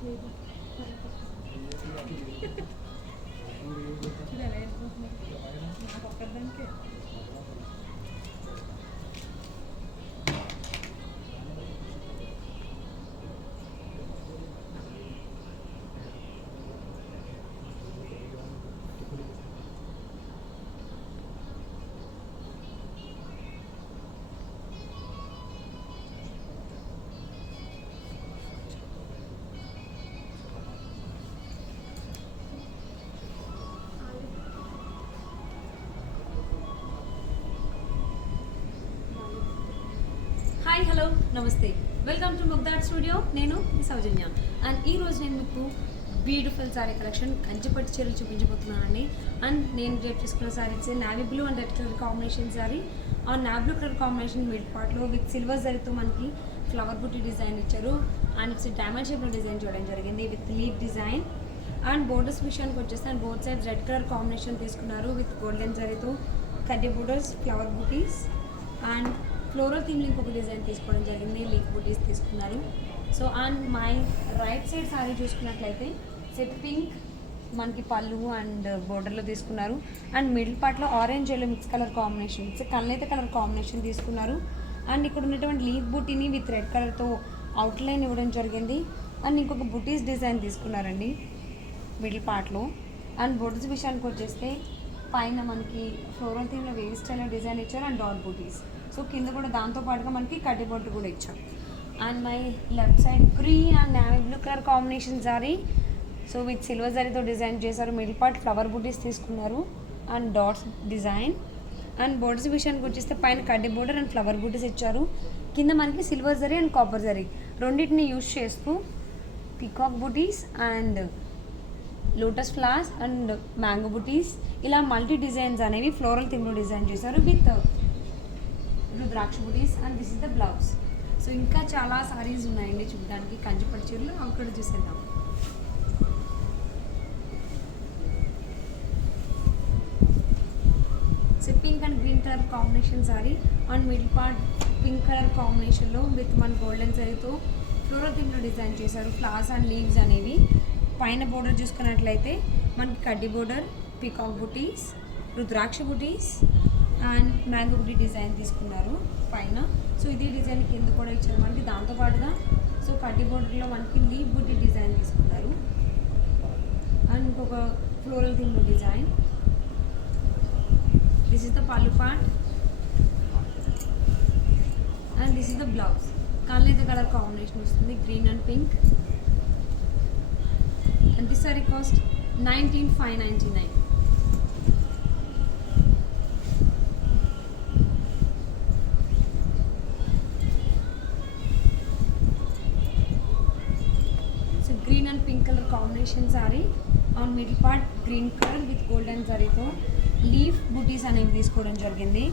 నాకు ఒక్కదానికే hi hello నమస్తే వెల్కమ్ టు ముగ్దాట్ స్టూడియో. నేను మీ సౌజన్య. అండ్ ఈరోజు నేను మీకు బ్యూటిఫుల్ శారీ కలెక్షన్ కంచిపట్టు చీరలు చూపించబోతున్నానండి. అండ్ నేను రేపు తీసుకున్న శారీ వచ్చి navy blue and red colour combination sari. ఆ navy blue colour combination mid పార్ట్లో విత్ సిల్వర్ జరీతో మనకి ఫ్లవర్ బుట్టి డిజైన్ ఇచ్చారు. అండ్ ఇట్స్ డైమండ్ షేప్లో డిజైన్ చేయడం జరిగింది with leaf design. And borders విషయానికి వచ్చేస్తే and both side red colour combination తీసుకున్నారు విత్ గోల్డెన్ జరీతో కడ్డీ బోర్డర్స్, ఫ్లవర్ బుటీస్ అండ్ ఫ్లోరల్ థీమ్లో ఇంకొక డిజైన్ తీసుకోవడం జరిగింది. లీఫ్ బుటీస్ తీసుకున్నారు. So and my right side sorry చూసుకున్నట్లయితే సెట్ పింక్ మనకి పళ్ళు అండ్ బోర్డర్లో తీసుకున్నారు. అండ్ మిడిల్ పార్ట్లో orange yellow mix colour combination, కళ్ళైతే కలర్ కాంబినేషన్ తీసుకున్నారు. అండ్ ఇక్కడ ఉన్నటువంటి లీఫ్ బుటీని విత్ రెడ్ కలర్తో అవుట్లైన్ ఇవ్వడం జరిగింది. అండ్ ఇంకొక బుటీస్ డిజైన్ తీసుకున్నారండి మిడిల్ పార్ట్లో. అండ్ బోర్డర్స్ విషయానికి వచ్చేస్తే పైన మనకి ఫ్లోరల్ థీమ్లో వేవ్ స్టైల్లో డిజైన్ ఇచ్చారు అండ్ డాట్ బూటీస్. సో కింద కూడా దాంతో పాటుగా మనకి కడ్డీ బొట్టు కూడా ఇచ్చాం. And my left side green and navy blue colour combination sorry. So with silver జరీతో డిజైన్ చేశారు. మిడిల్ పార్ట్ ఫ్లవర్ బూటీస్ తీసుకున్నారు and dots design. And borders విషయానికి వచ్చేస్తే పైన కడ్డీ బోర్డర్ అండ్ ఫ్లవర్ బూటీస్ ఇచ్చారు. కింద మనకి silver zari and copper zari రెండింటిని యూజ్ చేస్తూ peacock butis and lotus flowers and mango butis ఇలా మల్టీ డిజైన్స్ అనేవి ఫ్లోరల్ థీమ్లో డిజైన్ చేశారు with rudraksha butis. And this is the blouse. So ఇంకా చాలా సారీస్ ఉన్నాయండి చూడడానికి కంచిపట్టు చీరలు, అవి కూడా చూసేద్దాం. So pink and green colour combination sari and middle part pink colour కాంబినేషన్లో విత్ మన గోల్డెన్ జరీతో ఫ్లోరల్ థీమ్లో డిజైన్ చేశారు. ఫ్లవర్స్ అండ్ లీవ్స్ అనేవి. పైన బోర్డర్ చూసుకున్నట్లయితే మనకి కడ్డీ border, peacock buttis, rudraksha butis and mango buti design తీసుకున్నారు పైన. సో ఇది డిజైన్ కింద కూడా ఇచ్చారు మనకి. దాంతోపాటుగా సో కడ్డీ బోర్డర్లో మనకి లీఫ్ బుటీ డిజైన్ తీసుకున్నారు అండ్ ఇంకొక ఫ్లోరల్ థీమ్లో design. This is the pallu part and this is the blouse. కళ్ళైతే కలర్ కాంబినేషన్ వస్తుంది green and pink. And this saree cost 19,599. So green and pink color combination saree on middle part green color with golden zari తో లీఫ్ బుటీస్ అనేవి తీసుకోవడం జరిగింది.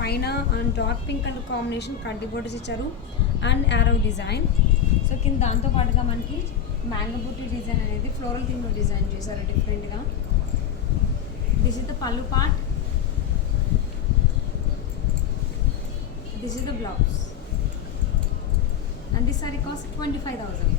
పైన and dark pink colour combination కడ్డీ బోర్డర్స్ ఇచ్చారు and arrow design. So కింద దాంతో పాటుగా మనకి మ్యాంగో బుట్టి డిజైన్ అనేది ఫ్లోరల్ థీమ్లో డిజైన్ చేశారు డిఫరెంట్గా. This is the pallu part, this is the blouse and this sari cost 25,000.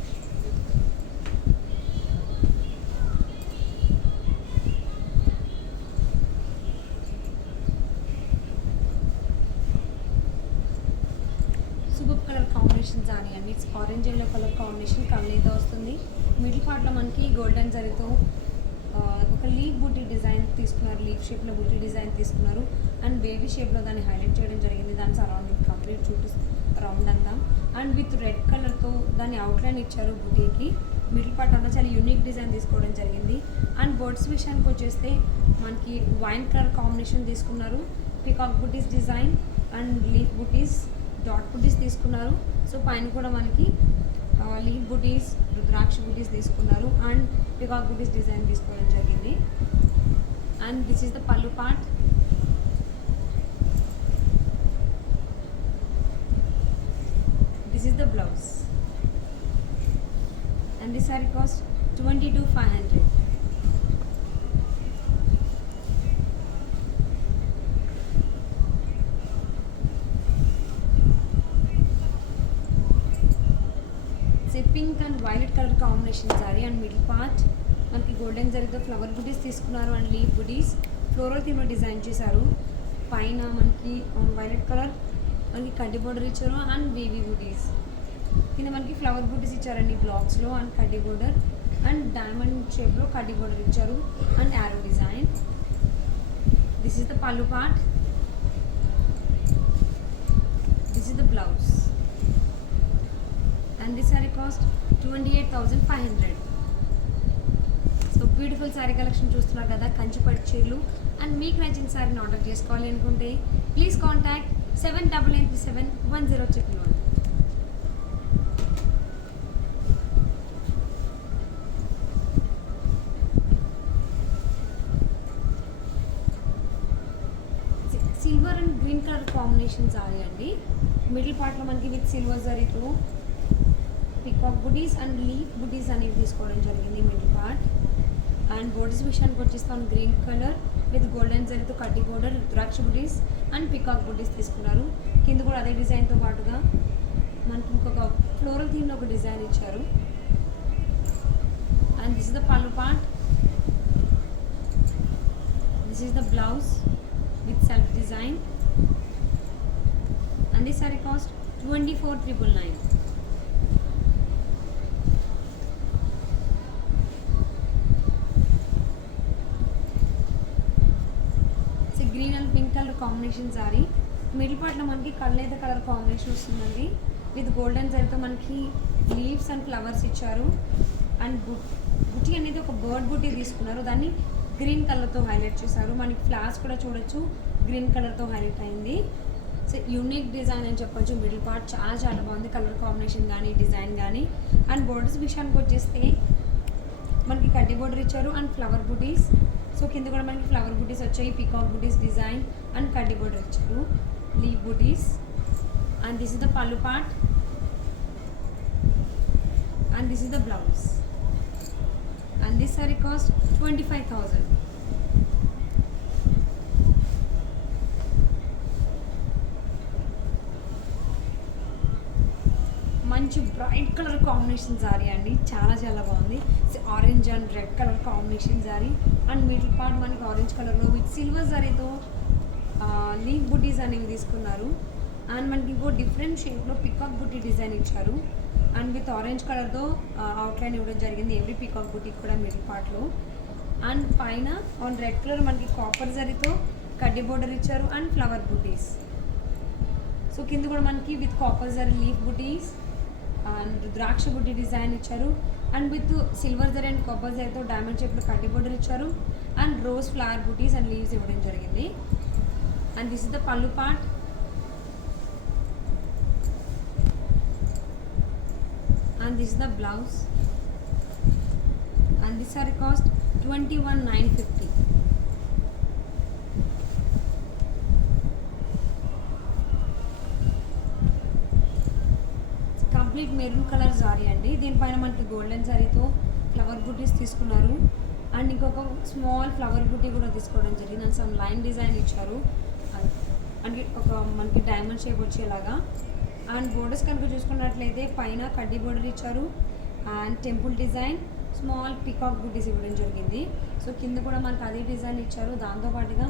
Super colour combination sari అండి. It's orange yellow colour combination కళ్ళైతే వస్తుంది. మిడిల్ పార్ట్లో మనకి గోల్డెన్ జరీతో ఒక లీఫ్ బూటీ డిజైన్ తీసుకున్నారు. లీఫ్ షేప్లో బూటీ డిజైన్ తీసుకున్నారు అండ్ బేబీ షేప్లో దాన్ని హైలైట్ చేయడం జరిగింది. దాని సరౌండింగ్ కంప్లీట్ చుట్టూ రౌండ్ అంతా అండ్ విత్ రెడ్ కలర్తో దాన్ని అవుట్లైన్ ఇచ్చారు బూటీకి. మిడిల్ పార్ట్ అంతా చాలా యూనిక్ డిజైన్ తీసుకోవడం జరిగింది. అండ్ బర్డ్స్ విషయానికి వచ్చేస్తే మనకి వైన్ కలర్ కాంబినేషన్ తీసుకున్నారు. Peacock butis design and leaf butis, dot butis తీసుకున్నారు. సో పైన కూడా మనకి లీఫ్ బుటీస్, రుద్రాక్ష బుటీస్ తీసుకున్నారు అండ్ పికాక్ బుటీస్ డిజైన్ తీసుకోవడం జరిగింది. And this is the pallu part. This is the blouse and this sari కాస్ట్ 22,500. Pink and violet colour combination sari and middle part మనకి గోల్డెన్ జరీతో ఫ్లవర్ బుటీస్ తీసుకున్నారు అండ్ లీఫ్ బుటీస్ ఫ్లోరల్ థీమ్లో డిజైన్ చేశారు. పైన మనకి వైలెట్ కలర్ మనకి కడ్డీ బోర్డర్ ఇచ్చారు అండ్ బేబీ బుటీస్. కింద మనకి ఫ్లవర్ బుటీస్ ఇచ్చారండి బ్లాక్స్లో అండ్ కడ్డీ బోర్డర్ అండ్ డైమండ్ షేప్లో కడ్డీ బోర్డర్ ఇచ్చారు and arrow design. This is the pallu part. This is the blouse and this saree cost 28,500. So beautiful sari collection చూస్తున్నారు కదా, కంచిపట్టు చీరలు. అండ్ మీకు నచ్చిన శారీని ఆర్డర్ చేసుకోవాలి అనుకుంటే please contact 79371011. Silver and green colour combination sari అండి. మిడిల్ పార్ట్లో మనకి విత్ సిల్వర్ జరీతో పికాక్ బుటీస్ అండ్ లీఫ్ బుటీస్ అనేవి తీసుకోవడం జరిగింది మిడిల్ పార్ట్. అండ్ బోర్డర్స్ విషయానికి వచ్చేస్తాను గ్రీన్ కలర్ విత్ గోల్డెన్ జరీతో కడ్డీ బోర్డర్ రుద్రాక్ష బుటీస్ అండ్ పికాక్ బుటీస్ తీసుకున్నారు. కింద కూడా అదే డిజైన్తో పాటుగా మనకి ఇంకొక ఫ్లోరల్ థీమ్లో ఒక డిజైన్ ఇచ్చారు. And this is the pallu part. This is the blouse with self design and this saree cost 24,999. So green and pink colour combination sorry. Middle పార్ట్లో మనకి కళ్ళేత కలర్ కాంబినేషన్ వస్తుందండి. విత్ గోల్డెన్ జరీతో మనకి లీవ్స్ అండ్ ఫ్లవర్స్ ఇచ్చారు. అండ్ బుటీ అనేది ఒక బర్డ్ బుటీ తీసుకున్నారు, దాన్ని గ్రీన్ కలర్తో హైలైట్ చేశారు. మనకి ఫ్లాస్ కూడా చూడొచ్చు గ్రీన్ కలర్తో హైలైట్ అయింది. సో యూనిక్ డిజైన్ అని చెప్పొచ్చు. మిడిల్ పార్ట్ చాలా చాలా బాగుంది, కలర్ కాంబినేషన్ కానీ డిజైన్ కానీ. అండ్ బోర్డర్స్ విషయానికి వచ్చేస్తే మనకి కడ్డీ బోర్డర్ ఇచ్చారు అండ్ ఫ్లవర్ బుటీస్. సో కింద కూడా మనకి ఫ్లవర్ బుటీస్ వచ్చాయి, పికాక్ బుటీస్ డిజైన్ అండ్ కడ్డీ బోర్డర్ ఇచ్చారు, లీవ్ బుటీస్. And this is the pallu part and this is the blouse. And this sari cost 25,000. మంచి బ్రైట్ కలర్ కాంబినేషన్ సారీ అండి, చాలా చాలా బాగుంది. Orange and red colour combination sari and middle part మనకి ఆరెంజ్ కలర్లో విత్ సిల్వర్ సారీతో లీవ్ బుటీస్ అనేవి తీసుకున్నారు. అండ్ మనకి ఇంకో డిఫరెంట్ షేప్లో పికాక్ బుటీ డిజైన్ ఇచ్చారు అండ్ విత్ ఆరెంజ్ కలర్తో అవుట్లైన్ ఇవ్వడం జరిగింది ఎవ్రీ పికాక్ బుటీ కూడా మిడిల్ పార్ట్లో. అండ్ పైన ఆన్ రెడ్ కలర్ మనకి కాపర్ జరీతో కడ్డీ బోర్డర్ ఇచ్చారు అండ్ ఫ్లవర్ బుటీస్. సో కింద కూడా మనకి విత్ కాపర్ జరీ లీఫ్ బుటీస్ అండ్ రుద్రాక్ష బుటీ డిజైన్ ఇచ్చారు and with silver zari and copper జరీతో డైమండ్ షేప్లో కడ్డీ బోర్డర్ ఇచ్చారు అండ్ రోజ్ ఫ్లవర్ బుటీస్ అండ్ లీవ్స్ ఇవ్వడం జరిగింది. And this is the pallu part. And this is the blouse and this saree cost 21,950. Complete maroon colour sorry అండి. దీనిపైన మనకి గోల్డెన్ సారీతో ఫ్లవర్ బుటీస్ తీసుకున్నారు అండ్ ఇంకొక స్మాల్ ఫ్లవర్ బుటీ కూడా తీసుకోవడం జరిగింది అండ్ సమ్ లైన్ డిజైన్ ఇచ్చారు అంటే ఒక మనకి డైమండ్ షేప్ వచ్చేలాగా. అండ్ బోర్డర్స్ కనుక చూసుకున్నట్లయితే పైన కడ్డీ బోర్డర్ ఇచ్చారు and temple design small peacock బుటీస్ ఇవ్వడం జరిగింది. సో కింద కూడా మనకు అదే డిజైన్ ఇచ్చారు, దాంతోపాటుగా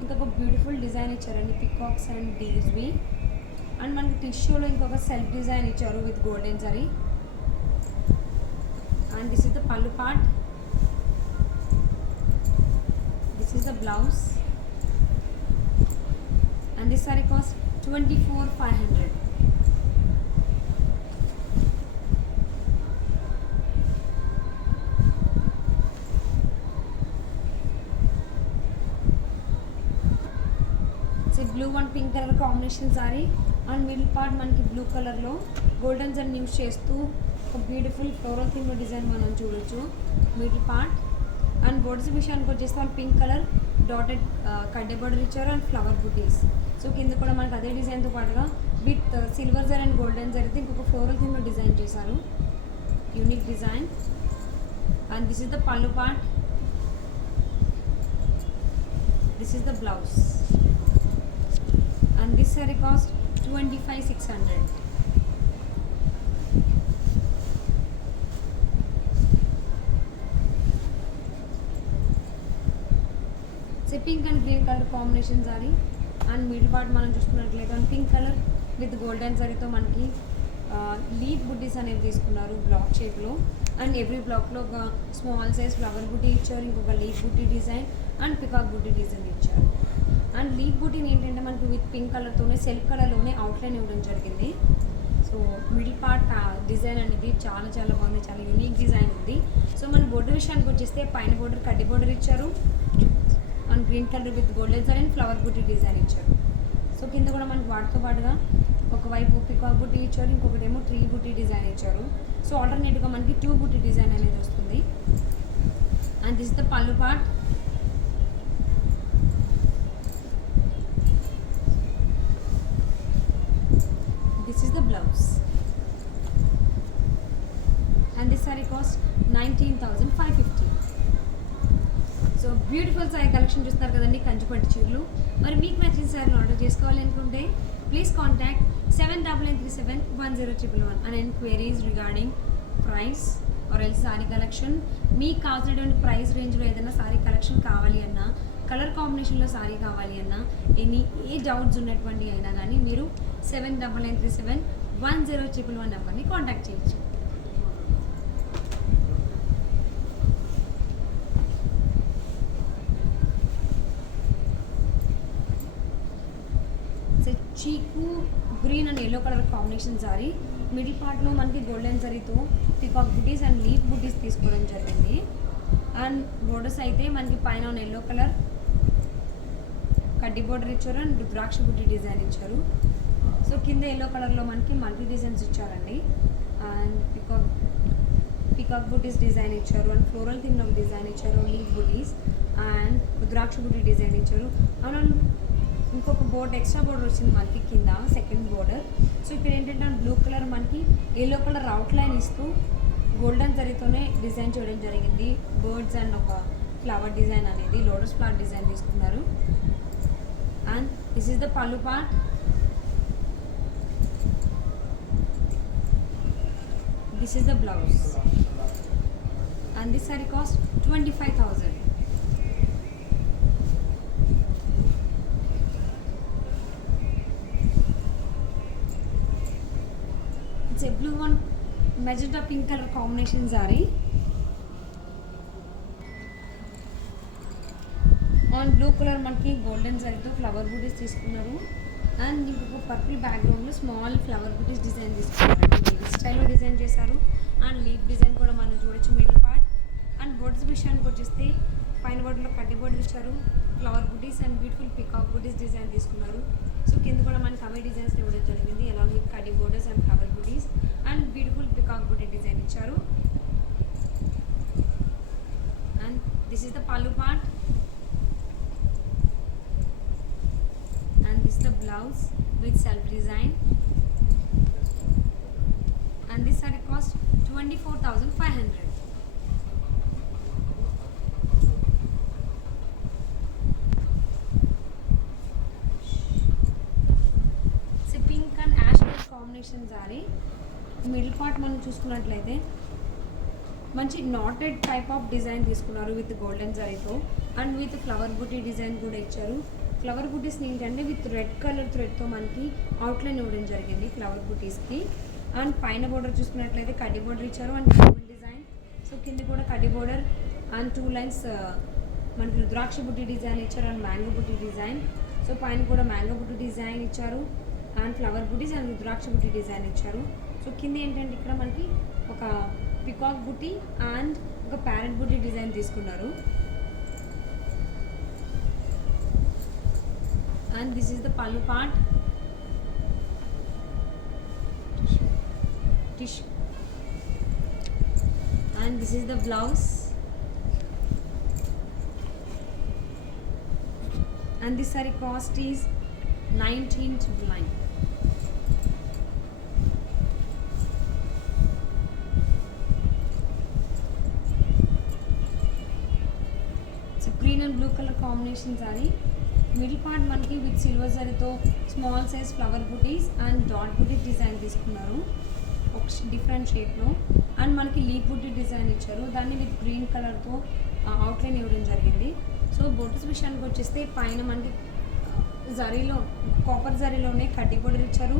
ఇంకొక బ్యూటిఫుల్ డిజైన్ ఇచ్చారండి పికాక్స్ అండ్ డీస్వి. అండ్ మనకి టిష్యూలో ఇంకొక సెల్ఫ్ డిజైన్ ఇచ్చారు with golden zari. And this is the pallu part. This is the blouse and this sari cost 24,500. Blue and pink colour combination sari and middle part మనకి బ్లూ కలర్లో గోల్డెన్ జరీ యూస్ చేస్తూ ఒక బ్యూటిఫుల్ ఫ్లోరల్ థీమ్లో డిజైన్ మనం చూడొచ్చు మిడిల్ పార్ట్. అండ్ బోర్డర్స్ విషయానికి వచ్చేస్తే వాళ్ళు పింక్ కలర్ డాటెడ్ కడ్డీ బోర్డర్ ఇచ్చారు అండ్ ఫ్లవర్ బుటీస్. సో కింద కూడా మనకి అదే డిజైన్తో పాటుగా with silver zari and golden జరీతో ఇంకొక ఫ్లోరల్ థీమ్లో డిజైన్ చేశారు, unique design. And this is the pallu part. This is the blouse and this saree cost 25,600. Pink and green colour combination sari and middle part మనం చూసుకున్నట్లయితే పింక్ కలర్ విత్ గోల్డెన్ సారీతో మనకి leaf బుట్టీస్ అనేవి తీసుకున్నారు బ్లాక్ షేప్లో. అండ్ ఎవ్రీ బ్లాక్లో ఒక స్మాల్ సైజ్ ఫ్లవర్ బుట్టి ఇచ్చారు, ఇంకొక లీఫ్ బుట్టి డిజైన్ అండ్ పికాక్ బుట్టి డిజైన్ ఇచ్చారు. అండ్ లీఫ్ బుట్టీని ఏంటంటే మనకి విత్ పింక్ కలర్తోనే సెల్ఫ్ కలర్లోనే అవుట్లైన్ ఇవ్వడం జరిగింది. సో మిడిల్ పార్ట్ డిజైన్ అనేది చాలా చాలా బాగుంది, చాలా యూనిక్ డిజైన్ ఉంది. సో మన బోర్డర్ విషయానికి వచ్చేస్తే పైన బోర్డర్ కడ్డీ బోర్డర్ ఇచ్చారు and green colour with golden sorry and flower బుట్టి డిజైన్ ఇచ్చారు. సో కింద కూడా మనకి వాటితో పాటుగా ఒకవైపు పికాక్ బుట్టి ఇచ్చారు, ఇంకొకటేమో ట్రీ బుట్టి డిజైన్ ఇచ్చారు. సో ఆల్టర్నేట్గా మనకి 2 బుట్టి డిజైన్ అనేది వస్తుంది. And this the pallu part. This is the blouse and this saree cost 19,550. So beautiful sorry collection చూస్తున్నారు కదండి, కంచిపట్టు చీరలు. మరి మీకు నచ్చిన సారీని ఆర్డర్ చేసుకోవాలి అనుకుంటే please contact 79371011 and enquiries regarding price or else sorry collection. మీకు కావాల్సినటువంటి ప్రైస్ రేంజ్లో ఏదైనా సారీ కలెక్షన్ కావాలి అన్నా, కలర్ కాంబినేషన్లో సారీ కావాలి అన్నా, ఏ డౌట్స్ ఉన్నటువంటి అయినా కానీ మీరు 79371011 నెంబర్ని కాంటాక్ట్ చేయొచ్చు. చీకు green and yellow colour combination sorry. Middle పార్ట్లో మనకి గోల్డెన్ జరీతో పికాక్ బుటీస్ అండ్ లీఫ్ బుటీస్ తీసుకోవడం జరిగింది. అండ్ బోర్డర్స్ అయితే మనకి పైన ఎల్లో కలర్ కడ్డీ బోర్డర్ ఇచ్చారు అండ్ రుద్రాక్ష బుట్టి డిజైన్ ఇచ్చారు. సో కింద ఎల్లో కలర్లో మనకి మల్టీ డిజైన్స్ ఇచ్చారండి. అండ్ పికాక్ బుటీస్ డిజైన్ ఇచ్చారు అండ్ ఫ్లోరల్ థీమ్లో డిజైన్ ఇచ్చారు, లీఫ్ బుటీస్ అండ్ రుద్రాక్ష బుట్టి డిజైన్ ఇచ్చారు. అండ్ ఇంకొక బోర్డర్ ఎక్స్ట్రా బోర్డర్ వచ్చింది మనకి కింద సెకండ్ బోర్డర్. సో ఇక్కడ ఏంటంటే బ్లూ కలర్ మనకి ఎల్లో కలర్ అవుట్లైన్ ఇస్తూ గోల్డెన్ జరీతోనే డిజైన్ చేయడం జరిగింది. బర్డ్స్ అండ్ ఒక ఫ్లవర్ డిజైన్ అనేది లోటస్ ఫ్లవర్ డిజైన్ తీసుకున్నారు. And this is the pallu part. This is the blouse and this sari cost 25,000. It's a blue one, magenta pink color combination saree. On blue color మనకి golden జరీతో ఫ్లవర్ బూటీస్ తీసుకున్నారు. And ఇంకొక పర్పుల్ బ్యాక్గ్రౌండ్లో small flower బూటీస్ design తీసుకున్నారు. ఈ స్టైల్లో డిజైన్ చేశారు. అండ్ లీఫ్ డిజైన్ కూడా మనం చూడొచ్చు మిడిల్ పార్ట్. అండ్ బోర్డర్స్ విషయానికి వచ్చేస్తే పైన బోర్డర్లో కడ్డీ బోర్డర్ ఇచ్చారు, flower butis and beautiful peacock butis design తీసుకున్నారు. సో కింద కూడా మనకి అవే డిజైన్స్ ఇవ్వడం జరిగింది, అలాంగ్ విత్ కడ్డీ borders and flower butis and beautiful peacock booty design ఇచ్చారు. And this is the pallu part and this is the blouse with self design and this saree cost 24,500. it's a pink and ash color combination saree. Middle part మనం చూసుకున్నట్లయితే మంచి knotted type of design తీసుకున్నారు with golden జరీతో and with flower buti design కూడా ఇచ్చారు. ఫ్లవర్ బూటీస్ని ఏంటంటే with red colour థ్రెడ్తో మనకి అవుట్లైన్ ఇవ్వడం జరిగింది ఫ్లవర్ బూటీస్కి. అండ్ పైన బోర్డర్ చూసుకున్నట్లయితే కడ్డీ బోర్డర్ ఇచ్చారు అండ్ డబుల్ డిజైన్. సో కింద కూడా కడ్డీ బోర్డర్ అండ్ 2 లైన్స్ మనకి రుద్రాక్ష బుట్టి డిజైన్ ఇచ్చారు అండ్ మ్యాంగో బుట్టి డిజైన్. సో పైన కూడా మ్యాంగో బుట్టి డిజైన్ ఇచ్చారు అండ్ ఫ్లవర్ బుటీస్ అండ్ రుద్రాక్ష బుట్టి డిజైన్ ఇచ్చారు. సో కింద ఏంటంటే ఇక్కడ మనకి ఒక పికాక్ బుట్టి అండ్ ఒక ప్యారెట్ బుట్టి డిజైన్ తీసుకున్నారు. And this is the pallu part. Tissue. And this is the blouse. And this saree cost is 19,999. It's a green and blue color combination saree. Middle part మనకి విత్ సిల్వర్ జరీతో స్మాల్ సైజ్ ఫ్లవర్ బుటీస్ and dot buti design తీసుకున్నారు ఒక డిఫరెంట్ షేప్లో. అండ్ మనకి లీఫ్ బుటీ డిజైన్ ఇచ్చారు, దాన్ని with green కలర్తో అవుట్లైన్ ఇవ్వడం జరిగింది. సో బోర్డర్స్ విషయానికి వచ్చేస్తే పైన మనకి జరీలో కాపర్ జరీలోనే కడ్డీ బోర్డర్ ఇచ్చారు,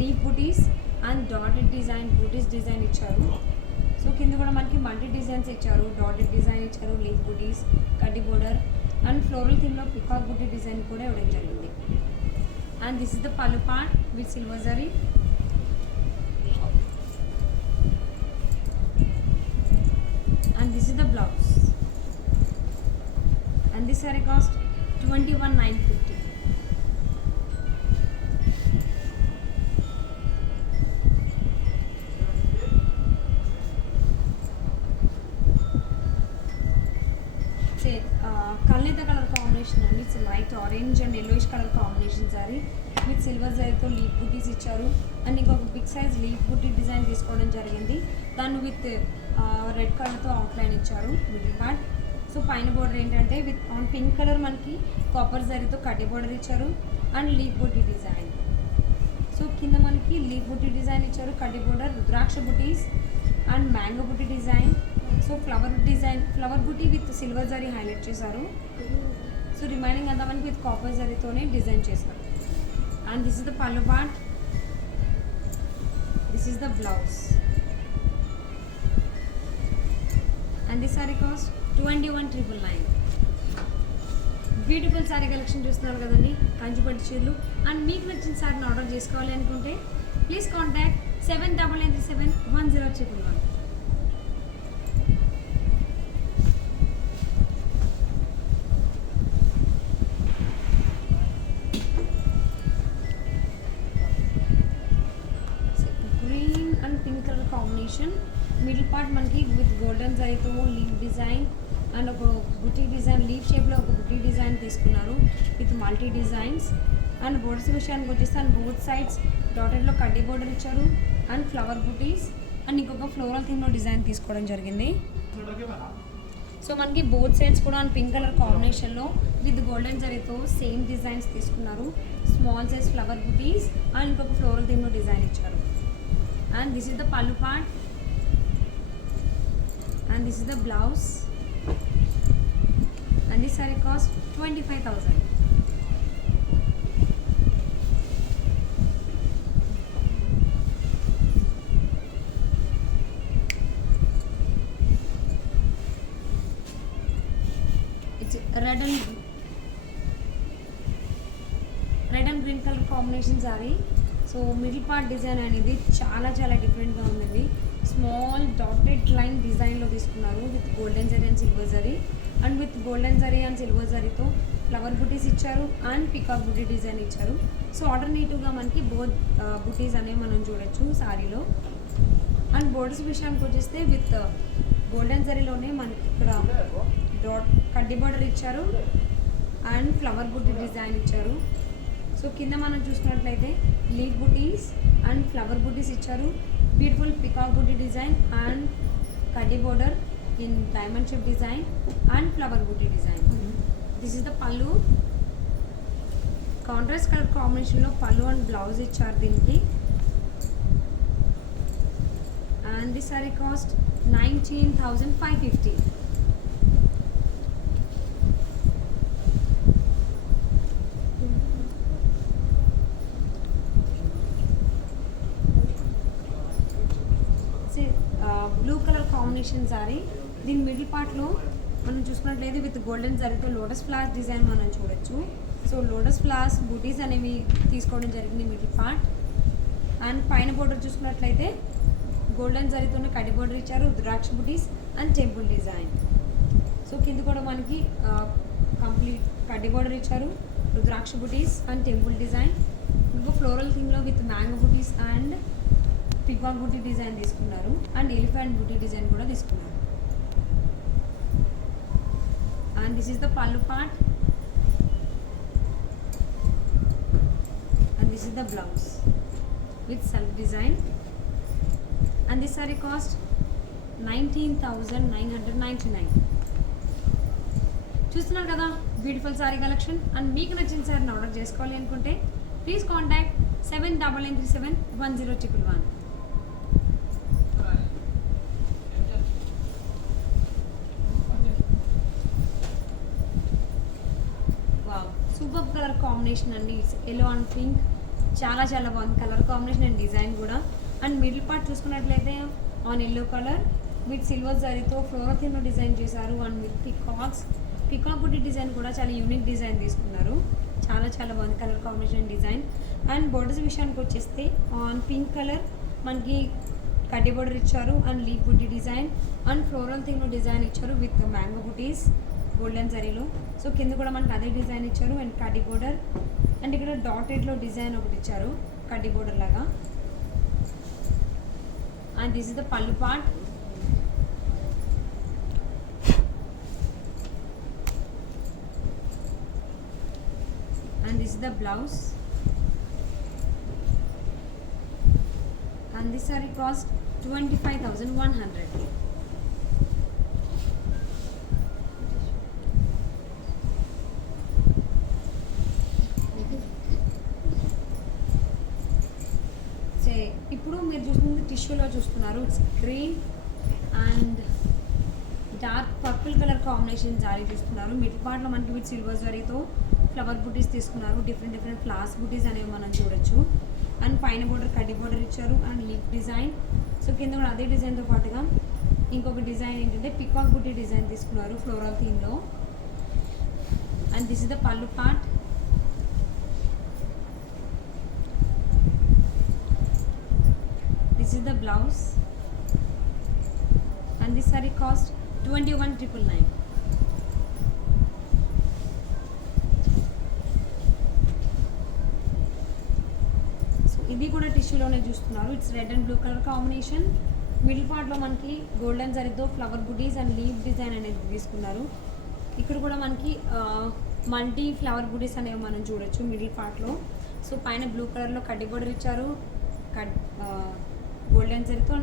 leaf buttis and dotted design butis design ఇచ్చారు. సో కింద కూడా మనకి మల్టీ డిజైన్స్ ఇచ్చారు, డాటెడ్ డిజైన్ ఇచ్చారు, లీఫ్ బుటీస్, కడ్డీ బోర్డర్ అండ్ ఫ్లోరల్ థీమ్లో పికాక్ బుటీ డిజైన్ కూడా ఇవ్వడం జరిగింది. And this is the pallu part with silver zari. And this is the blouse, and this saree cost 21,950. Kalnita color combination and it's a light orange and yellowish color combination saree with silver జరీతో లీఫ్ బుటీస్ ఇచ్చారు. అండ్ ఇంకొక big size leaf బుటీ డిజైన్ తీసుకోవడం జరిగింది. దాన్ని with red కలర్తో అవుట్లైన్ ఇచ్చారు middle part. So పైన బోర్డర్ ఏంటంటే విత్ ఆన్ పింక్ కలర్ మనకి కాపర్ జరీతో కడ్డీ బోర్డర్ ఇచ్చారు and leaf buti design. So కింద మనకి లీఫ్ బుటీ డిజైన్ ఇచ్చారు, కడ్డీ బోర్డర్, రుద్రాక్ష butis and mango buti design. So flower buti with silver zari హైలైట్ చేశారు. సో రిమైనింగ్ అంతా మనకి విత్ కాపర్ జరీతోనే డిజైన్ చేశారు. And this is the pallu part, this is the blouse. And this sari కాస్ట్ 21,999. బ్యూటిఫుల్ సారీ కలెక్షన్ చూస్తున్నారు కదండి, కంచిపట్టు చీరలు. అండ్ మీకు నచ్చిన సారీని ఆర్డర్ చేసుకోవాలి అనుకుంటే please contact 79971011. Green and pink colour combination. Middle part మనకి విత్ గోల్డెన్ జరీతో లీఫ్ డిజైన్ అండ్ ఒక బుటీ డిజైన్, లీఫ్ షేప్లో ఒక బుటీ డిజైన్ తీసుకున్నారు with multi designs. And borders విషయానికి వచ్చేస్తే అండ్ బోత్ సైడ్స్ డాటెడ్లో కడ్డీ బోర్డర్ ఇచ్చారు అండ్ ఫ్లవర్ బుటీస్ అండ్ ఇంకొక ఫ్లోరల్ థీమ్లో డిజైన్ తీసుకోవడం జరిగింది. సో మనకి బోత్ సైడ్స్ కూడా అండ్ పింక్ కలర్ కాంబినేషన్లో విత్ గోల్డెన్ జరీతో సేమ్ డిజైన్స్ తీసుకున్నారు. స్మాల్ సైజ్ ఫ్లవర్ బుటీస్ అండ్ ఇంకొక ఫ్లోరల్ థీమ్లో డిజైన్ ఇచ్చారు. And this is the pallu part and this is the blouse, and this saree cost 25,000. It's red and green color combination saree. So middle part design అనేది చాలా డిఫరెంట్గా ఉందండి. Small dotted line డిజైన్లో తీసుకున్నారు with golden zari and silver zari. And with golden zari and silver జరీతో ఫ్లవర్ బుటీస్ ఇచ్చారు and peacock బుటీ డిజైన్ ఇచ్చారు. సో ఆల్టర్నేటివ్గా మనకి బోత్ బుటీస్ అనేవి మనం చూడొచ్చు సారీలో. అండ్ బోర్డర్స్ విషయానికి వచ్చేస్తే విత్ గోల్డెన్ జరీలోనే మనకి ఇక్కడ కడ్డీ బోర్డర్ ఇచ్చారు అండ్ ఫ్లవర్ బుటీ డిజైన్ ఇచ్చారు. సో కింద మనం చూసినట్లయితే లీఫ్ బుటీస్ అండ్ ఫ్లవర్ బుటీస్ ఇచ్చారు, beautiful peacock buti design and కడ్డీ border in diamond shape design and flower బుటీ డిజైన్. దిస్ ఇస్ ద పళ్ళు. కాంట్రాస్ట్ కలర్ కాంబినేషన్లో పళ్ళు అండ్ బ్లౌజ్ ఇచ్చారు దీనికి. అండ్ దిస్ సారీ కాస్ట్ 19,550. Blue colour combination sorry. దీని మిడిల్ పార్ట్లో మనం చూసుకున్నట్లయితే విత్ గోల్డెన్ జరీతో లోటస్ ఫ్లవర్స్ డిజైన్ మనం చూడొచ్చు. సో లోటస్ ఫ్లవర్స్ బూటీస్ అనేవి తీసుకోవడం జరిగింది మిడిల్ పార్ట్. అండ్ పైన బోర్డర్ చూసుకున్నట్లయితే గోల్డెన్ జరీతోనే కడ్డీ బోర్డర్ ఇచ్చారు, రుద్రాక్ష బూటీస్ అండ్ టెంపుల్ డిజైన్. సో కింద కూడా మనకి కంప్లీట్ కడ్డీ బోర్డర్ ఇచ్చారు, రుద్రాక్ష బూటీస్ అండ్ టెంపుల్ డిజైన్. ఇంకో ఫ్లోరల్ థీమ్లో విత్ మ్యాంగో బూటీస్ అండ్ పికాక్ బూటీ డిజైన్ తీసుకున్నారు అండ్ ఎలిఫెంట్ బూటీ డిజైన్ కూడా తీసుకున్నారు. And this is the pallu part and this is the blouse with self design. And this sari cost 19,999. చూస్తున్నారు కదా బ్యూటిఫుల్ సారీ కలెక్షన్. అండ్ మీకు నచ్చిన సారీని ఆర్డర్ చేసుకోవాలి అనుకుంటే ప్లీజ్ కాంటాక్ట్ 79971011. కలర్ కాంబినేషన్ అండి. ఎల్లో అండ్ పింక్ చాలా చాలా బాగుంది కలర్ కాంబినేషన్ అండ్ డిజైన్ కూడా. అండ్ మిడిల్ పార్ట్ చూసుకున్నట్లయితే on yellow colour with silver జరీతో ఫ్లోరల్ థీమ్లో డిజైన్ చేశారు. అండ్ విత్ పికాక్ బుట్టి డిజైన్ కూడా చాలా యూనిక్ డిజైన్ తీసుకున్నారు. చాలా చాలా బాగుంది colour combination design. And borders విషయానికి వచ్చేస్తే ఆన్ పింక్ కలర్ మనకి కడ్డీ బోర్డర్ ఇచ్చారు అండ్ లీఫ్ బుట్టి డిజైన్ అండ్ ఫ్లోరల్ థీమ్లో డిజైన్ ఇచ్చారు విత్ మ్యాంగో బుటీస్ గోల్డెన్ జరీలో. సో కింద కూడా మనకి అదే డిజైన్ ఇచ్చారు అండ్ కడ్డీ బోర్డర్. అండ్ ఇక్కడ డాటెడ్లో డిజైన్ ఒకటి ఇచ్చారు కడ్డీ బోర్డర్ లాగా. And this is the pallu part. And this is the blouse. And this saree cost 25,100. ఇప్పుడు మీరు చూస్తుంది టిష్యూలో చూస్తున్నారు. It's green and dark purple colour combination జారీ చూస్తున్నారు. మిడిల్ పార్ట్లో మనకి విత్ సిల్వర్ జరీతో ఫ్లవర్ బుటీస్ తీసుకున్నారు. డిఫరెంట్ ఫ్లవర్స్ బుటీస్ అనేవి మనం చూడొచ్చు. అండ్ పైన బోర్డర్ కడ్డీ బోర్డర్ ఇచ్చారు అండ్ లీఫ్ డిజైన్. సో కింద కూడా అదే డిజైన్తో పాటుగా ఇంకొక డిజైన్ ఏంటంటే పికాక్ బుటీ డిజైన్ తీసుకున్నారు ఫ్లోరల్ థీమ్లో. And this is the pallu part. This is the blouse and this saree cost 21,999. So ఇది కూడా టిష్యూలోనే చూస్తున్నారు. It's red and blue colour combination. Middle పార్ట్లో మనకి గోల్డెన్ జరీతో ఫ్లవర్ బుటీస్ అండ్ లీఫ్ డిజైన్ అనేది తీసుకున్నారు. ఇక్కడ కూడా మనకి మల్టీ ఫ్లవర్ బుటీస్ అనేవి మనం చూడొచ్చు మిడిల్ పార్ట్లో. సో పైన బ్లూ కలర్లో కడ్డీ బోర్డర్ ఇచ్చారు గోల్డెన్ జరీతో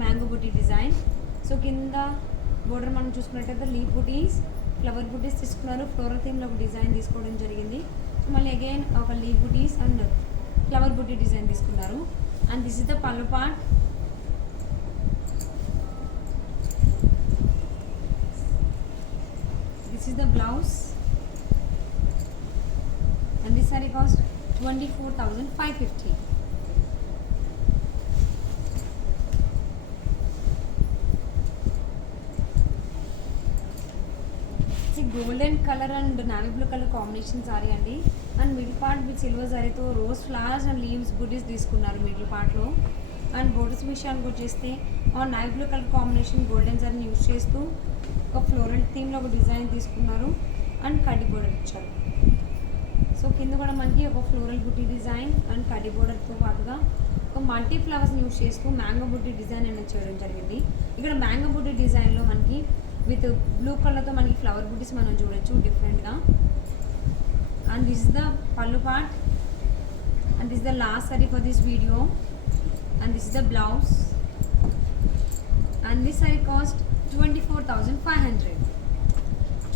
మ్యాంగో బుటీ డిజైన్. సో కింద బోర్డర్ మనం చూసుకున్నట్టయితే లీఫ్ బుటీస్ ఫ్లవర్ బుటీస్ తీసుకున్నారు. ఫ్లోరల్ థీమ్లో ఒక డిజైన్ తీసుకోవడం జరిగింది. సో మళ్ళీ అగైన్ ఒక లీఫ్ బుటీస్ అండ్ ఫ్లవర్ బుటీ డిజైన్ తీసుకున్నారు. And this is the pallu part. This is the blouse and this sari cost 24,550. Golden colour and navy blue colour combination sari అండి. And middle part with silver జరీతో రోజ్ ఫ్లవర్స్ అండ్ లీవ్స్ బుటీస్ తీసుకున్నారు middle పార్ట్లో. And borders విషయానికి వచ్చేస్తే navy blue colour combination golden జరీని use చేస్తూ ఒక ఫ్లోరల్ థీమ్లో ఒక డిజైన్ తీసుకున్నారు అండ్ కడ్డీ బోర్డర్ ఇచ్చారు. సో కింద కూడా మనకి ఒక ఫ్లోరల్ బుటీ డిజైన్ అండ్ కడ్డీ బోర్డర్తో పాటుగా ఒక మల్టీ ఫ్లవర్స్ని యూజ్ చేస్తూ మ్యాంగో బుటీ డిజైన్ అనేది చేయడం జరిగింది. ఇక్కడ మ్యాంగో బుటీ డిజైన్లో మనకి విత్ బ్లూ కలర్తో మనకి ఫ్లవర్ బుటీస్ మనం చూడొచ్చు డిఫరెంట్గా. And this is the pallu part and this is the last sorry for this video and this is the blouse and this sari cost 24,500.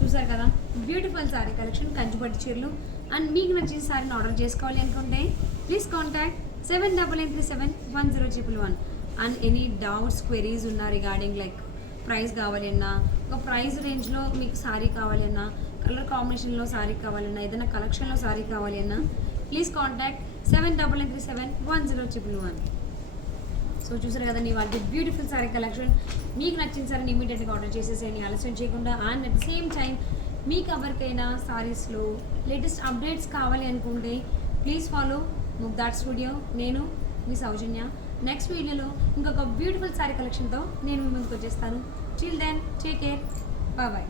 చూసారు కదా బ్యూటిఫుల్ సారీ కలెక్షన్ కంచిపట్టు చీరలు. అండ్ మీకు నచ్చిన సారీని ఆర్డర్ చేసుకోవాలి అనుకుంటే please contact 78371011. And any doubts queries ఉన్నా regarding like price కావాలి అన్నా, ఒక ప్రైస్ రేంజ్లో మీకు సారీ కావాలి అన్నా, కలర్ కాంబినేషన్లో సారీ కావాలన్నా, ఏదైనా కలెక్షన్లో సారీ కావాలి అన్నా ప్లీజ్ కాంటాక్ట్ 78371011. సో చూసారు కదండి వాళ్ళకి బ్యూటిఫుల్ సారీ కలెక్షన్. మీకు నచ్చిన సారీని ఇమీడియట్గా ఆర్డర్ చేసేసేయండి ఆలస్యం చేయకుండా. And at the same time మీకు ఎవరికైనా సారీస్లో లేటెస్ట్ అప్డేట్స్ కావాలి అనుకుంటే ప్లీజ్ ఫాలో ముగ్ధాట్ స్టూడియో. నేను మీ సౌజన్య. నెక్స్ట్ వీడియోలో ఇంకొక బ్యూటిఫుల్ సారీ కలెక్షన్తో నేను మీ ముందుకు వచ్చేస్తాను. Till then take care, bye bye.